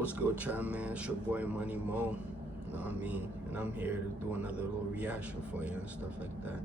What's good, Chime Man? It's your boy Money Mo. You know what I mean? And I'm here to do another little reaction for you and stuff like that.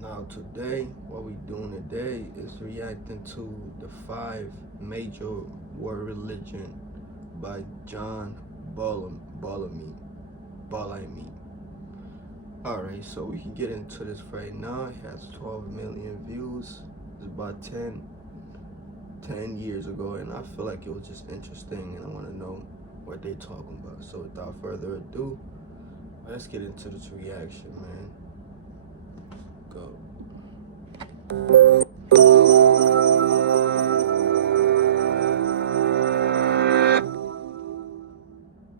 Now today, what we doing today is reacting to the 5 Major World Religion by John Ballamy. Alright, so we can get into this right now. It has 12 million views. It's about 10 years ago, and I feel like it was just interesting, and I want to know what they talking about. So without further ado, let's get into this reaction, man. Go.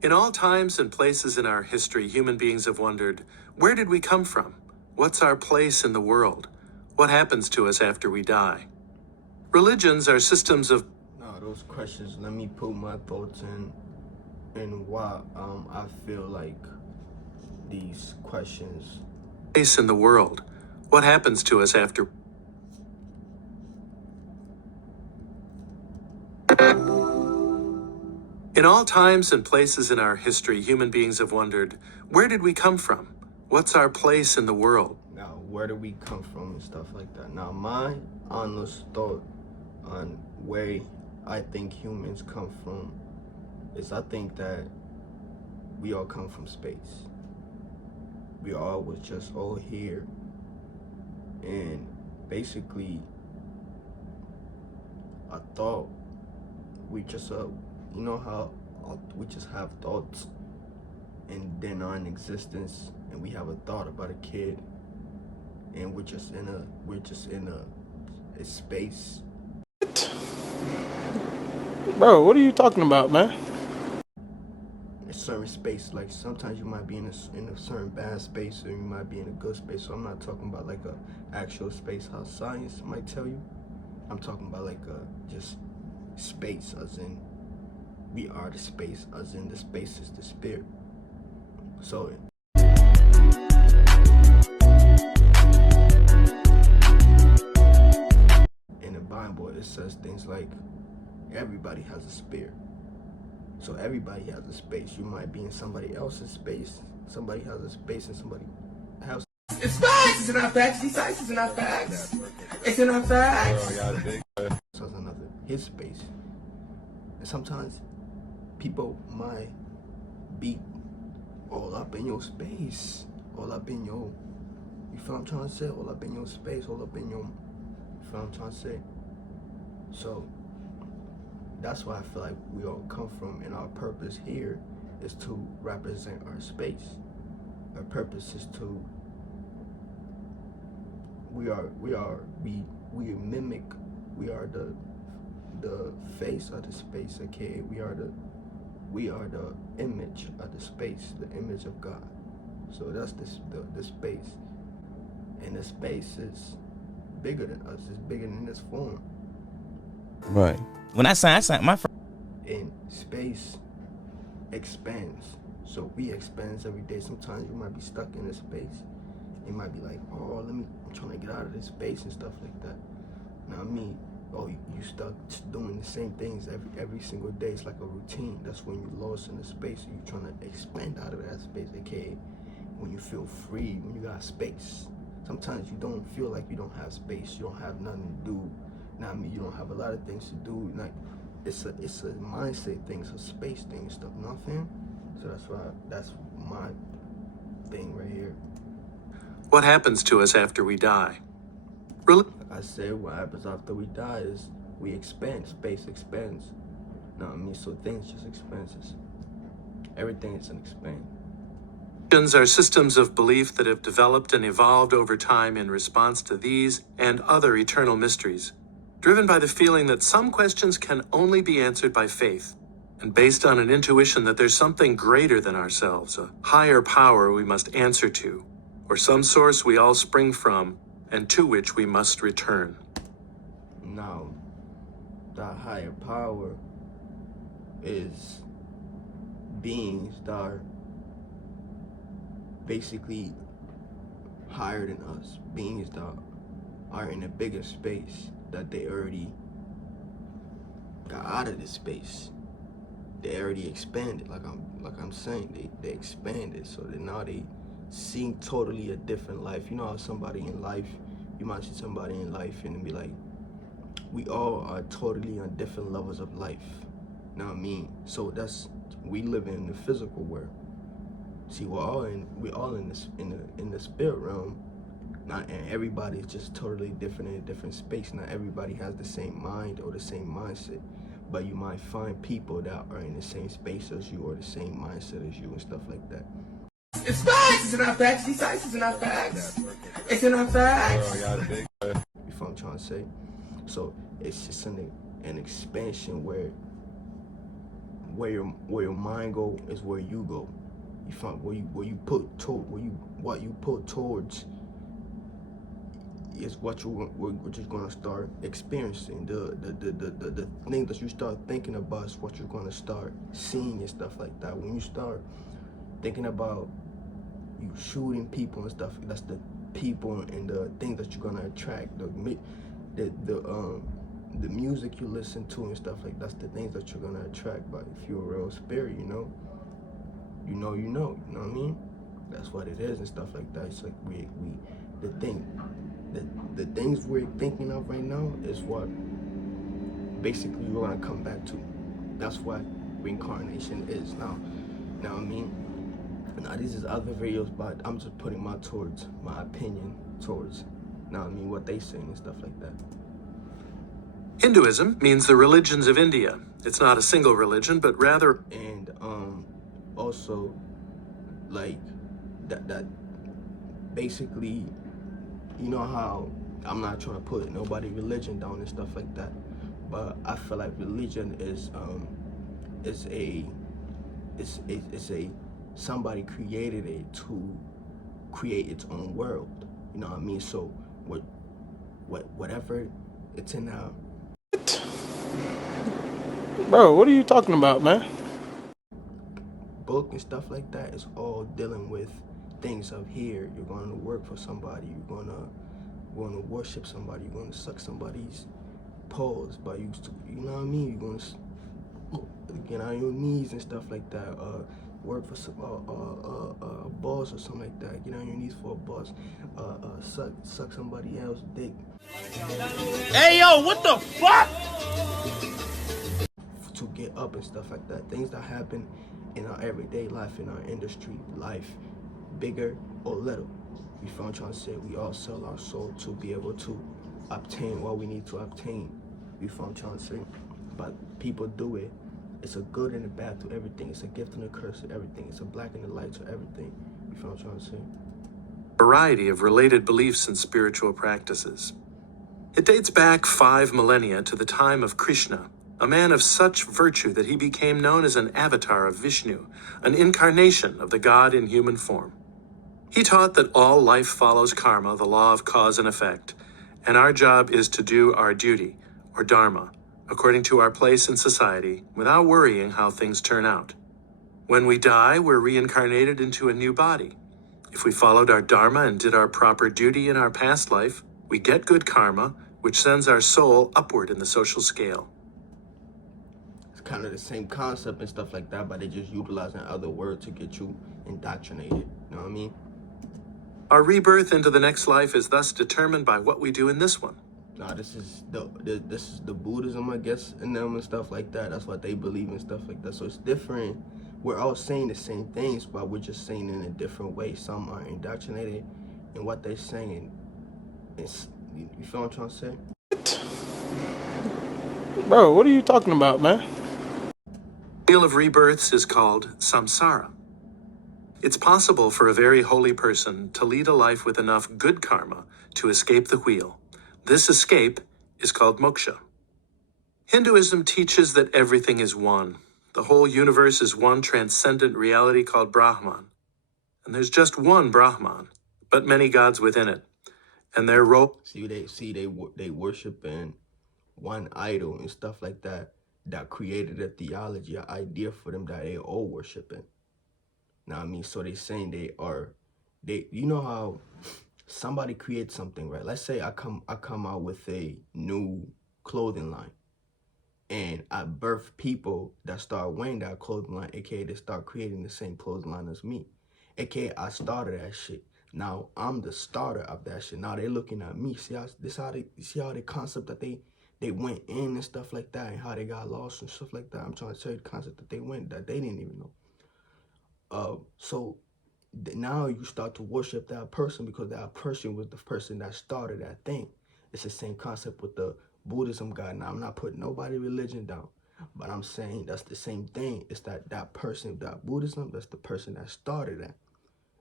In all times and places in our history, human beings have wondered, where did we come from? What's our place in the world? What happens to us after we die? Religions are systems of... Now, those questions, let me put my thoughts in and why I feel like these questions. Place in the world. What happens to us after... In all times and places in our history, human beings have wondered, where did we come from? What's our place in the world? Now, where do we come from and stuff like that? Now, my honest thought on where I think humans come from is I think that we all come from space. We all was just all here, and basically I thought we just you know how we just have thoughts and they're not in existence, and we have a thought about a kid, and we're just in a space. Bro, what are you talking about, man? A certain space, like sometimes you might be in a certain bad space, or you might be in a good space. So I'm not talking about like a actual space how science might tell you. I'm talking about like just space, as in we are the space, as in the space is the spirit. So in the Bible it says things like everybody has a spirit. So everybody has a space. You might be in somebody else's space. Somebody has a space in somebody else. It's facts. It's in our facts. These facts is in our facts. It's in our facts. So it's another his space. And sometimes people might be all up in your space, all up in your, you feel what I'm trying to say? All up in your space, all up in your, you feel what I'm trying to say? So that's why I feel like we all come from, and our purpose here is to represent our space. Our purpose is to, we mimic, we are the face of the space, aka we are the image of the space, the image of God. So that's the space, and the space is bigger than us. It's bigger than this form. Right. When I signed my first. And space expands, so we expand every day. Sometimes you might be stuck in a space. You might be like, oh, I'm trying to get out of this space and stuff like that. Now me, oh, you stuck doing the same things every single day. It's like a routine. That's when you're lost in the space. You're trying to expand out of that space, aka when you feel free, when you got space. Sometimes you don't feel like you don't have space. You don't have nothing to do. Now you don't have a lot of things to do. Like it's a mindset thing, it's a space thing and stuff. You know what I'm saying? So that's my thing right here. What happens to us after we die? Like I said, what happens after we die is we expand. Space expands. You know what I mean? So things just expands. Everything is an expand. Religions are systems of belief that have developed and evolved over time in response to these and other eternal mysteries, driven by the feeling that some questions can only be answered by faith, and based on an intuition that there's something greater than ourselves, a higher power we must answer to, or some source we all spring from, and to which we must return. Now, that higher power is beings that are basically higher than us, beings that are in a bigger space, that they already got out of this space. they already expanded. Like I'm saying, they expanded, so that now they see totally a different life. You know how somebody in life, you might see somebody in life and be like, we all are totally on different levels of life. You know what I mean? So we live in the physical world. See, we're all in the spirit realm. And everybody's just totally different in a different space. Not everybody has the same mind or the same mindset, but you might find people that are in the same space as you or the same mindset as you and stuff like that. It's facts. It's in our facts. These sites is in our facts. It's in our facts. You know what I'm trying to say? So it's just an expansion where your mind go is where you go. You find what you put towards is what you're just gonna start experiencing. The thing that you start thinking about is what you're gonna start seeing and stuff like that. When you start thinking about you shooting people and stuff, that's the people and the things that you're gonna attract. The music you listen to and stuff like that's the things that you're gonna attract. But if you're a real spirit, you know what I mean? That's what it is and stuff like that. It's like the things we're thinking of right now is what basically we're gonna come back to. That's what reincarnation is now. Know what I mean? Now these is other videos, but I'm just putting my opinion towards, know what I mean, what they saying and stuff like that. Hinduism means the religions of India. It's not a single religion, but rather... And also, like, that basically, you know how I'm not trying to put nobody religion down and stuff like that, but I feel like religion is somebody created it to create its own world. You know what I mean? So whatever it's in now. Bro, what are you talking about, man? Book and stuff like that is all dealing with things of here. You're going to work for somebody. You're going to worship somebody. You're going to suck somebody's paws. But you know what I mean? You're going to get on your knees and stuff like that. Work for a boss or something like that. Get on your knees for a boss. Suck somebody else's dick. Hey, yo, what the fuck? To get up and stuff like that. Things that happen in our everyday life, in our industry life, bigger or little. You feel what I'm trying to say? We all sell our soul to be able to obtain what we need to obtain. You feel what I'm trying to say? But people do it. It's a good and a bad to everything. It's a gift and a curse to everything. It's a black and a light to everything. You feel what I'm trying to say? variety of related beliefs and spiritual practices. It dates back 5 millennia to the time of Krishna, a man of such virtue that he became known as an avatar of Vishnu, an incarnation of the god in human form. He taught that all life follows karma, the law of cause and effect, and our job is to do our duty, or dharma, according to our place in society, without worrying how things turn out. When we die, we're reincarnated into a new body. If we followed our dharma and did our proper duty in our past life, we get good karma, which sends our soul upward in the social scale. It's kind of the same concept and stuff like that, but they just utilizing other words to get you indoctrinated. You know what I mean? Our rebirth into the next life is thus determined by what we do in this one. Nah, this is the Buddhism, I guess, in them and stuff like that. That's what they believe and stuff like that. So it's different. We're all saying the same things, but we're just saying it in a different way. Some are indoctrinated in what they're saying. It's, you feel what I'm trying to say? Bro, what are you talking about, man? The wheel of rebirths is called samsara. It's possible for a very holy person to lead a life with enough good karma to escape the wheel. This escape is called moksha. Hinduism teaches that everything is one. The whole universe is one transcendent reality called Brahman. And there's just one Brahman, but many gods within it. And their role... They worshiping one idol and stuff like that, that created a theology, an idea for them that they all worshiping. Now, I mean, so they saying you know how somebody creates something, right? Let's say I come out with a new clothing line. And I birthed people that start wearing that clothing line, aka they start creating the same clothing line as me. AKA I started that shit. Now I'm the starter of that shit. Now they looking at me. See how the concept that they went in and stuff like that, and how they got lost and stuff like that. I'm trying to tell you the concept that they went that they didn't even know. So now you start to worship that person because that person was the person that started that thing. It's the same concept with the Buddhism God. Now I'm not putting nobody religion down, but I'm saying that's the same thing. It's that person, that Buddhism, that's the person that started that.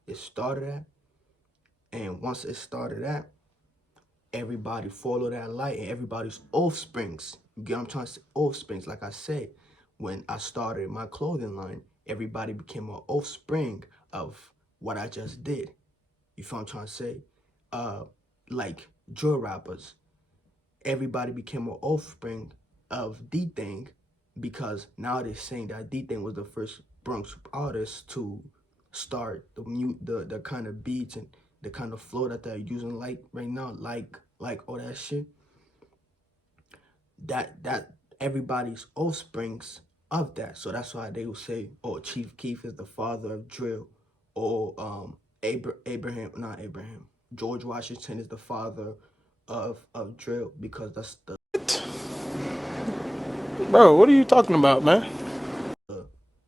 It started that, and once it started that, everybody follow that light, and everybody's offsprings. You get what I'm trying to say? Offsprings. Like I said, when I started my clothing line, everybody became an offspring of what I just did. You feel what I'm trying to say? Like drill rappers, everybody became an offspring of D-Thing, because now they're saying that D-Thing was the first Bronx artist to start the kind of beats and the kind of flow that they're using like right now, like all that shit. That everybody's offsprings of that. So that's why they will say, oh, Chief Keef is the father of drill, or George Washington is the father of drill, because that's the Bro, what are you talking about, man?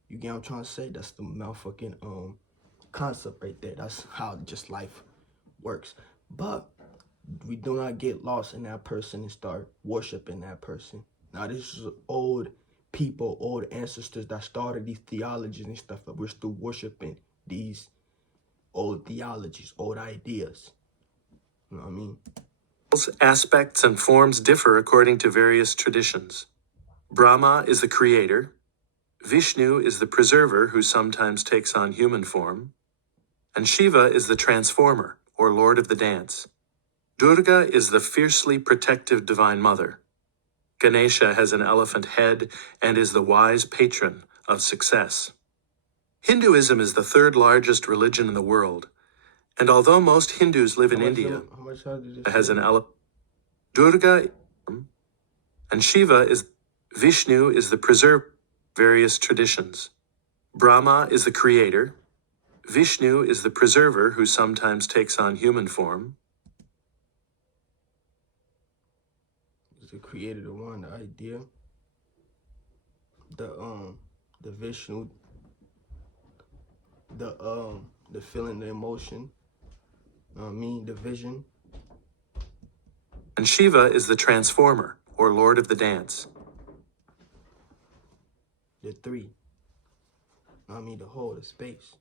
you get what I'm trying to say? That's the motherfucking concept right there. That's how just life works. But we do not get lost in that person and start worshiping that person. Now this is old people, old ancestors that started these theologies and stuff, but we're still worshiping these old theologies, old ideas. You know what I mean? Aspects and forms differ according to various traditions. Brahma is the creator. Vishnu is the preserver who sometimes takes on human form. And Shiva is the transformer, or lord of the dance. Durga is the fiercely protective divine mother. Ganesha has an elephant head and is the wise patron of success. Hinduism is the third largest religion in the world, and although most Hindus live in India, it has an elephant. Durga and Vishnu is the preserver of various traditions. Brahma is the creator. Vishnu is the preserver who sometimes takes on human form. Is the creator the one, the idea? The Vishnu, the feeling, the emotion. The vision. And Shiva is the transformer, or lord of the dance. The three. The whole, the space.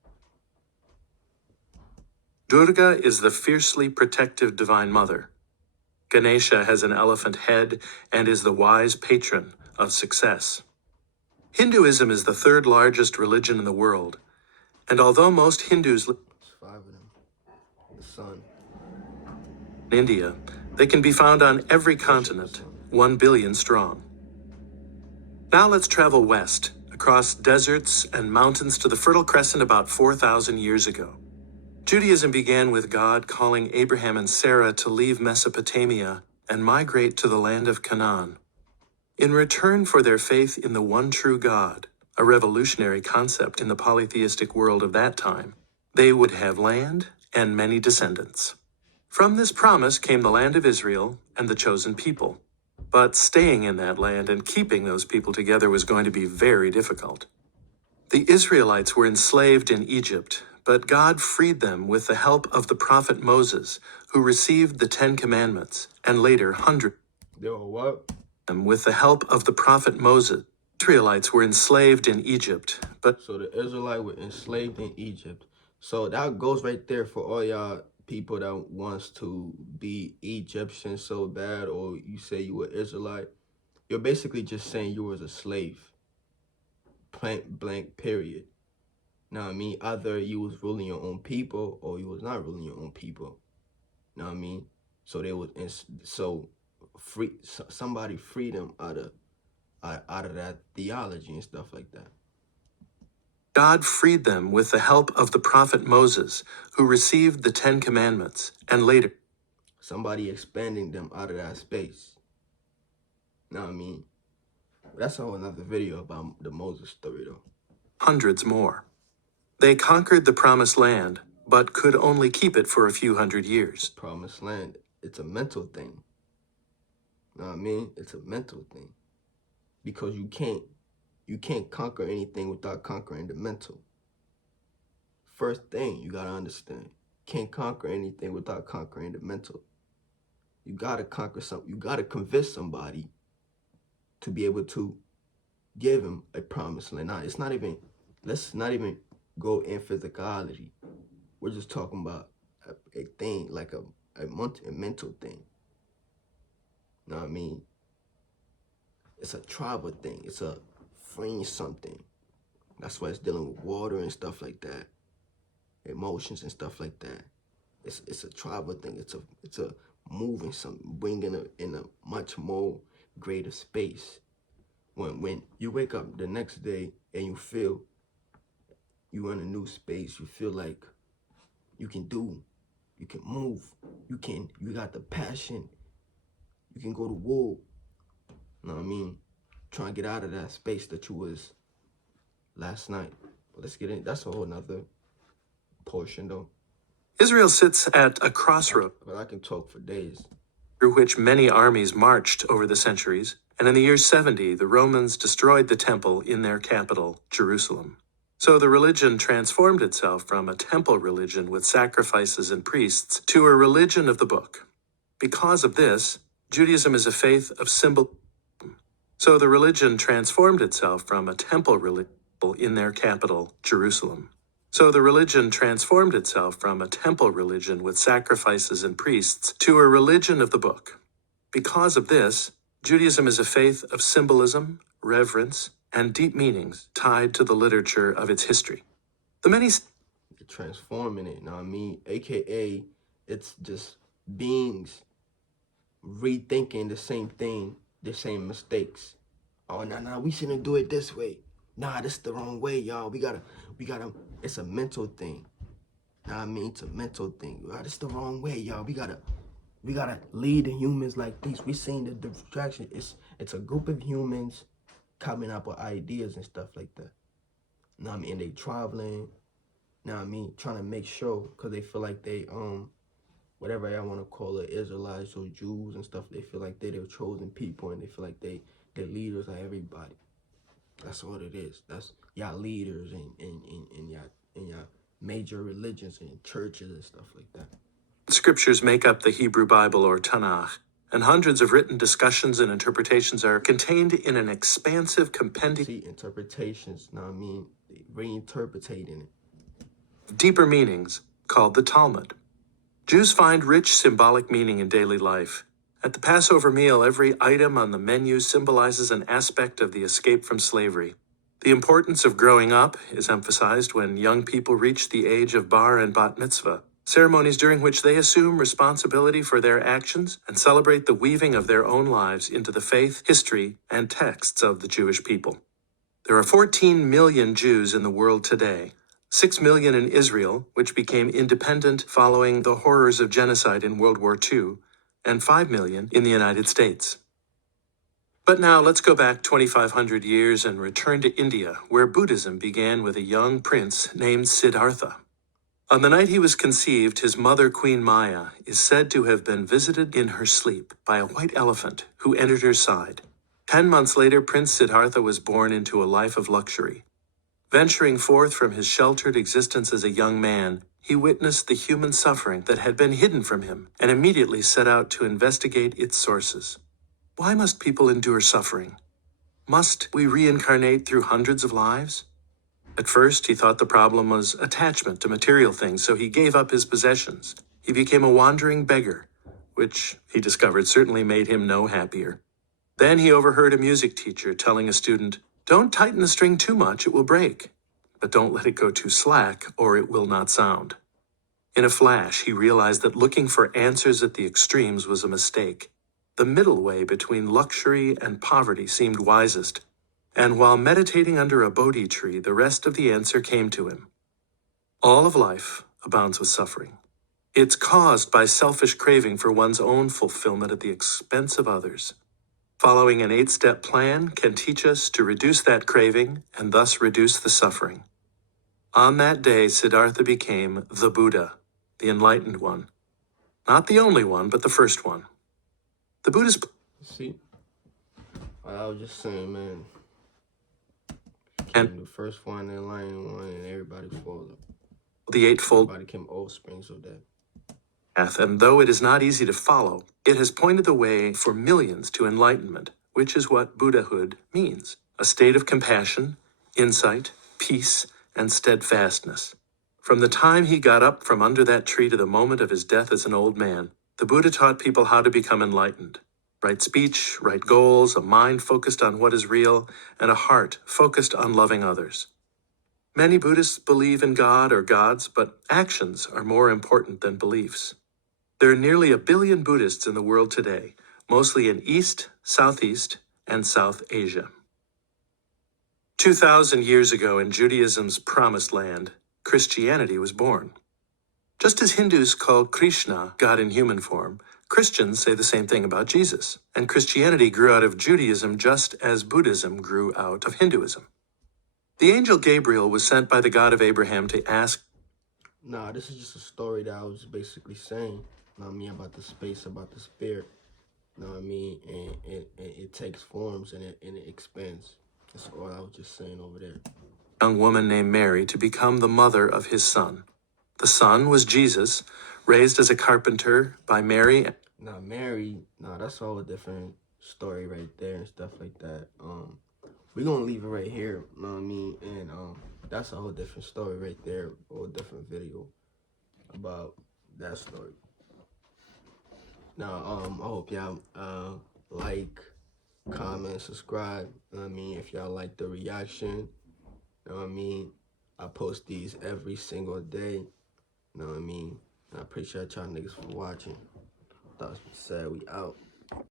Durga is the fiercely protective divine mother. Ganesha has an elephant head and is the wise patron of success. Hinduism is the third largest religion in the world, and although most Hindus live There's 5 of them. The sun. in India, they can be found on every continent, 1 billion strong. Now let's travel west, across deserts and mountains to the Fertile Crescent about 4,000 years ago. Judaism began with God calling Abraham and Sarah to leave Mesopotamia and migrate to the land of Canaan. In return for their faith in the one true God, a revolutionary concept in the polytheistic world of that time, they would have land and many descendants. From this promise came the land of Israel and the chosen people. But staying in that land and keeping those people together was going to be very difficult. The Israelites were enslaved in Egypt, but God freed them with the help of the prophet Moses, who received the 10 Commandments, and later hundreds. They were what? With the help of the prophet Moses, Israelites were enslaved in Egypt, but So the Israelites were enslaved in Egypt. So that goes right there for all y'all people that wants to be Egyptian so bad, or you say you were Israelite. You're basically just saying you was a slave. Point blank, period. Know what I mean? Either you was ruling your own people or you was not ruling your own people. Know what I mean? So they was somebody freed them out of that theology and stuff like that. God freed them with the help of the prophet Moses, who received the 10 Commandments, and later Somebody expanding them out of that space. Know what I mean? That's a whole another video about the Moses story, though. Hundreds more. They conquered the Promised Land, but could only keep it for a few hundred years. Promised land, it's a mental thing. Know what I mean? It's a mental thing. Because you can't conquer anything without conquering the mental. First thing you gotta understand. Can't conquer anything without conquering the mental. You gotta conquer something. You gotta convince somebody to be able to give him a promised land. Now, it's not even, let's not even go in physicality. We're just talking about a thing, like a mental thing. You know what I mean? It's a tribal thing. It's a freeing something. That's why it's dealing with water and stuff like that. Emotions and stuff like that. It's a tribal thing. It's a moving something, bringing it in a much more greater space. When you wake up the next day and you feel you're in a new space, you feel like you can do, you can move, you got the passion, you can go to war. You know what I mean? Trying to get out of that space that you was last night. But let's get in. That's a whole nother portion, though. Israel sits at a crossroad But I can talk for days. through which many armies marched over the centuries, and in the year 70, the Romans destroyed the temple in their capital, Jerusalem. So the religion transformed itself from a temple religion with sacrifices and priests to a religion of the book. Because of this, Judaism is a faith of symbol. So the religion transformed itself from a temple religion in their capital, Jerusalem. So the religion transformed itself from a temple religion with sacrifices and priests to a religion of the book. Because of this, Judaism is a faith of symbolism, reverence, and deep meanings tied to the literature of its history. The many Transforming it, you know what I mean? AKA, it's just beings rethinking the same thing, the same mistakes. Oh, nah, we shouldn't do it this way. Nah, this is the wrong way, y'all. We gotta, it's a mental thing. Know what I mean? It's a mental thing. This is the wrong way, y'all. We gotta lead the humans like this. We seen the distraction. It's a group of humans coming up with ideas and stuff like that. Know what I mean? And they traveling, know what I mean? Trying to make sure, because they feel like they, whatever y'all want to call it, Israelites or Jews and stuff, they feel like they're the chosen people and they feel like they're leaders of everybody. That's what it is. That's y'all leaders in y'all major religions and churches and stuff like that. scriptures make up the Hebrew Bible or Tanakh, and hundreds of written discussions and interpretations are contained in an expansive compendium. See, interpretations, know what I mean? They reinterpreting it. Deeper meanings called the Talmud. Jews find rich symbolic meaning in daily life. At the Passover meal, every item on the menu symbolizes an aspect of the escape from slavery. The importance of growing up is emphasized when young people reach the age of bar and bat mitzvah, ceremonies during which they assume responsibility for their actions and celebrate the weaving of their own lives into the faith, history, and texts of the Jewish people. There are 14 million Jews in the world today, 6 million in Israel, which became independent following the horrors of genocide in World War II, and 5 million in the United States. But now let's go back 2,500 years and return to India, where Buddhism began with a young prince named Siddhartha. On the night he was conceived, his mother, Queen Maya, is said to have been visited in her sleep by a white elephant who entered her side. 10 months later, Prince Siddhartha was born into a life of luxury. Venturing forth from his sheltered existence as a young man, he witnessed the human suffering that had been hidden from him and immediately set out to investigate its sources. Why must people endure suffering? Must we reincarnate through hundreds of lives? At first, he thought the problem was attachment to material things, so he gave up his possessions. He became a wandering beggar, which he discovered certainly made him no happier. Then he overheard a music teacher telling a student, "Don't tighten the string too much, it will break. But don't let it go too slack, or it will not sound." In a flash, he realized that looking for answers at the extremes was a mistake. The middle way between luxury and poverty seemed wisest, and while meditating under a Bodhi tree, the rest of the answer came to him. All of life abounds with suffering. It's caused by selfish craving for one's own fulfillment at the expense of others. Following an 8-step plan can teach us to reduce that craving and thus reduce the suffering. On that day, Siddhartha became the Buddha, the enlightened one. Not the only one, but the first one. The Buddha's See? I was just saying, man. And- the first one, the enlightened one, and everybody followed. the Eightfold Everybody became offsprings of that. Path, and though it is not easy to follow, it has pointed the way for millions to enlightenment, which is what Buddhahood means: a state of compassion, insight, peace, and steadfastness. From the time he got up from under that tree to the moment of his death as an old man, the Buddha taught people how to become enlightened. Right speech, right goals, a mind focused on what is real, and a heart focused on loving others. Many Buddhists believe in God or gods, but actions are more important than beliefs. There are nearly 1 billion Buddhists in the world today, mostly in East, Southeast, and South Asia. 2,000 years ago in Judaism's promised land, Christianity was born. Just as Hindus call Krishna God in human form, Christians say the same thing about Jesus, and Christianity grew out of Judaism just as Buddhism grew out of Hinduism. The angel Gabriel was sent by the God of Abraham to ask. Nah, this is just a story that I was basically saying, you know what I mean, about the space, about the spirit, you know what I mean, and it takes forms and it expands. That's all I was just saying over there. Young woman named Mary to become the mother of his son. The son was Jesus, raised as a carpenter by Mary. Now, Mary, that's all a different story right there and stuff like that. We're going to leave it right here, you know what I mean? And that's a whole different story right there, or a different video about that story. Now, I hope y'all like, comment, subscribe, you know what I mean? If y'all like the reaction, you know what I mean? I post these every single day, you know what I mean? And I appreciate y'all niggas for watching. Thoughts be said, we out.